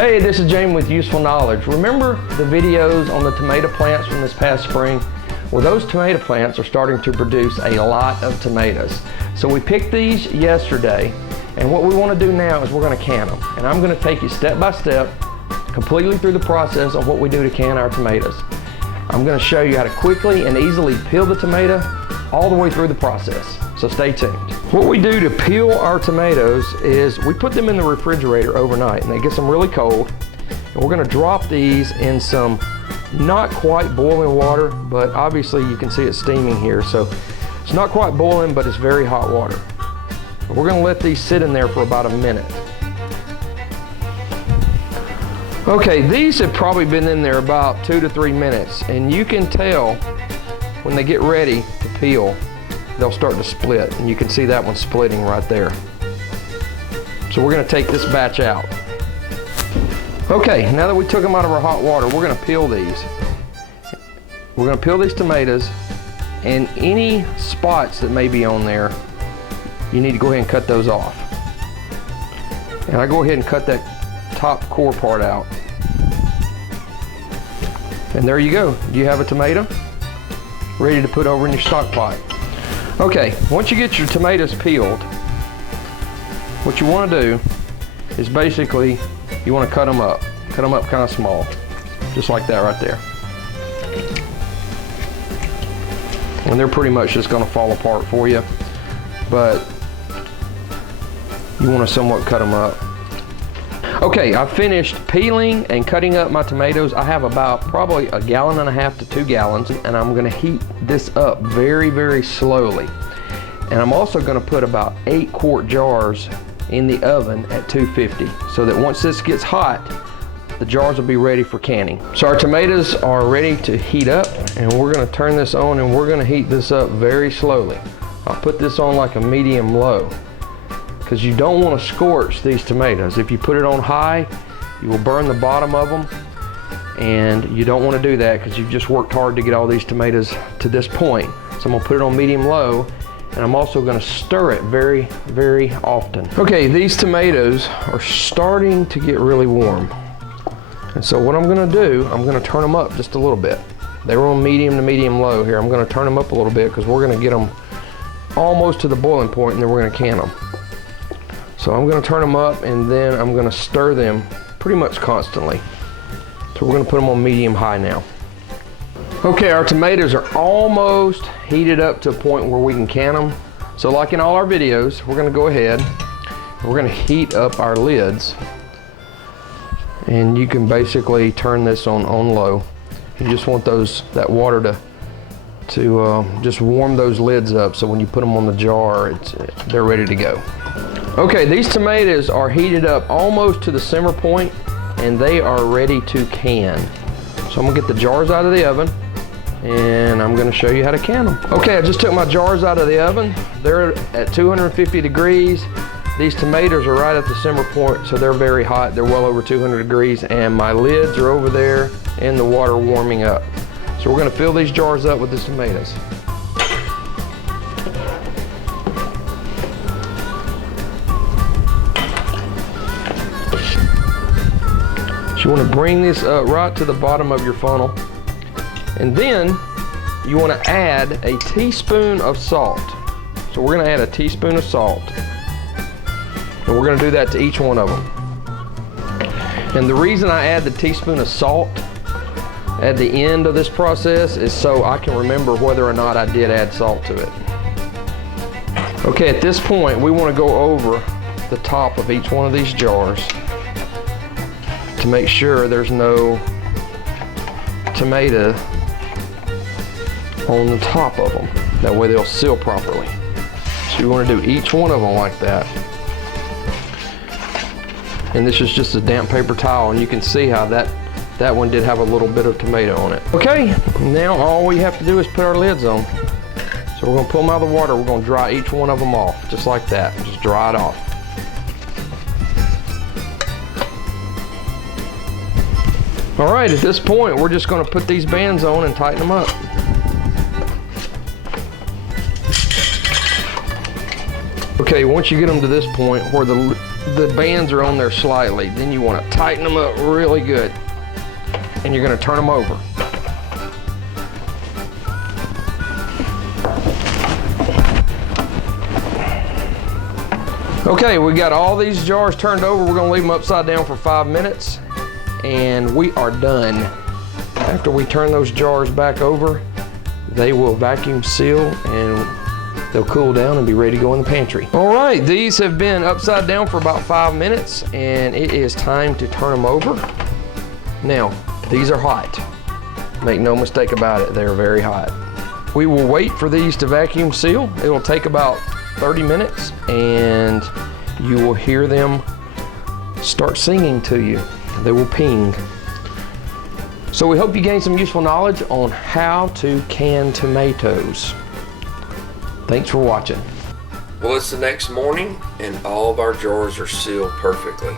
Hey, this is Jamie with Useful Knowledge. Remember the videos on the tomato plants from this past spring? Well, those tomato plants are starting to produce a lot of tomatoes. So we picked these yesterday, and what we want to do now is we're going to can them. And I'm going to take you step by step, completely through the process of what we do to can our tomatoes. I'm going to show you how to quickly and easily peel the tomato all the way through the process. So stay tuned. What we do to peel our tomatoes is we put them in the refrigerator overnight, and it gets them really cold. And we're going to drop these in some not quite boiling water, but obviously you can see it steaming here. So it's not quite boiling, but it's very hot water. We're going to let these sit in there for about a minute. Okay, these have probably been in there about 2 to 3 minutes, and you can tell when they get ready to peel, they'll start to split, and you can see that one splitting right there. So we're going to take this batch out. Okay, now that we took them out of our hot water, we're going to peel these. We're going to peel these tomatoes, and any spots that may be on there, you need to go ahead and cut those off. And I go ahead and cut that top core part out. And there you go. You have a tomato ready to put over in your stock pot. Okay, once you get your tomatoes peeled, what you want to do is basically you want to cut them up. Cut them up kind of small, just like that right there. And they're pretty much just going to fall apart for you, but you want to somewhat cut them up. Okay, I finished peeling and cutting up my tomatoes. I have about probably 1.5 gallons to 2 gallons, and I'm going to heat this up very, very slowly. And I'm also going to put about 8 quart jars in the oven at 250, so that once this gets hot, the jars will be ready for canning. So our tomatoes are ready to heat up, and we're going to turn this on, and we're going to heat this up very slowly. I'll put this on like a medium low, because you don't want to scorch these tomatoes. If you put it on high, you will burn the bottom of them, and you don't want to do that because you've just worked hard to get all these tomatoes to this point. So I'm going to put it on medium low, and I'm also going to stir it very, very often. Okay, these tomatoes are starting to get really warm. And so what I'm going to do, I'm going to turn them up just a little bit. They were on medium to medium low here. I'm going to turn them up a little bit because we're going to get them almost to the boiling point, and then we're going to can them. So I'm going to turn them up, and then I'm going to stir them pretty much constantly. So we're going to put them on medium-high now. Okay, our tomatoes are almost heated up to a point where we can can them. So like in all our videos, we're going to go ahead and we're going to heat up our lids. And you can basically turn this on low. You just want that water to just warm those lids up, so when you put them on the jar, they're ready to go. Okay, these tomatoes are heated up almost to the simmer point, and they are ready to can. So I'm gonna get the jars out of the oven, and I'm gonna show you how to can them. Okay, I just took my jars out of the oven. They're at 250 degrees. These tomatoes are right at the simmer point, so they're very hot. They're well over 200 degrees, and my lids are over there in the water warming up. So we're gonna fill these jars up with these tomatoes. So you want to bring this up right to the bottom of your funnel, and then you want to add a teaspoon of salt. So we're going to add a teaspoon of salt, and we're going to do that to each one of them. And the reason I add the teaspoon of salt at the end of this process is so I can remember whether or not I did add salt to it. Okay, at this point we want to go over the top of each one of these jars to make sure there's no tomato on the top of them. That way they'll seal properly. So you want to do each one of them like that. And this is just a damp paper towel, and you can see how that one did have a little bit of tomato on it. Okay, now all we have to do is put our lids on. So we're going to pull them out of the water. We're going to dry each one of them off, just like that. Just dry it off. All right, at this point, we're just going to put these bands on and tighten them up. Okay, once you get them to this point where the bands are on there slightly. Then you want to tighten them up really good. And you're going to turn them over. Okay, we got all these jars turned over. We're gonna leave them upside down for 5 minutes and we are done. After we turn those jars back over, they will vacuum seal and they'll cool down and be ready to go in the pantry. All right, these have been upside down for about 5 minutes and it is time to turn them over. Now, these are hot. Make no mistake about it, they're very hot. We will wait for these to vacuum seal. It will take about 30 minutes and you will hear them start singing to you. They will ping. So we hope you gained some useful knowledge on how to can tomatoes. Thanks for watching. Well, it's the next morning and all of our jars are sealed perfectly.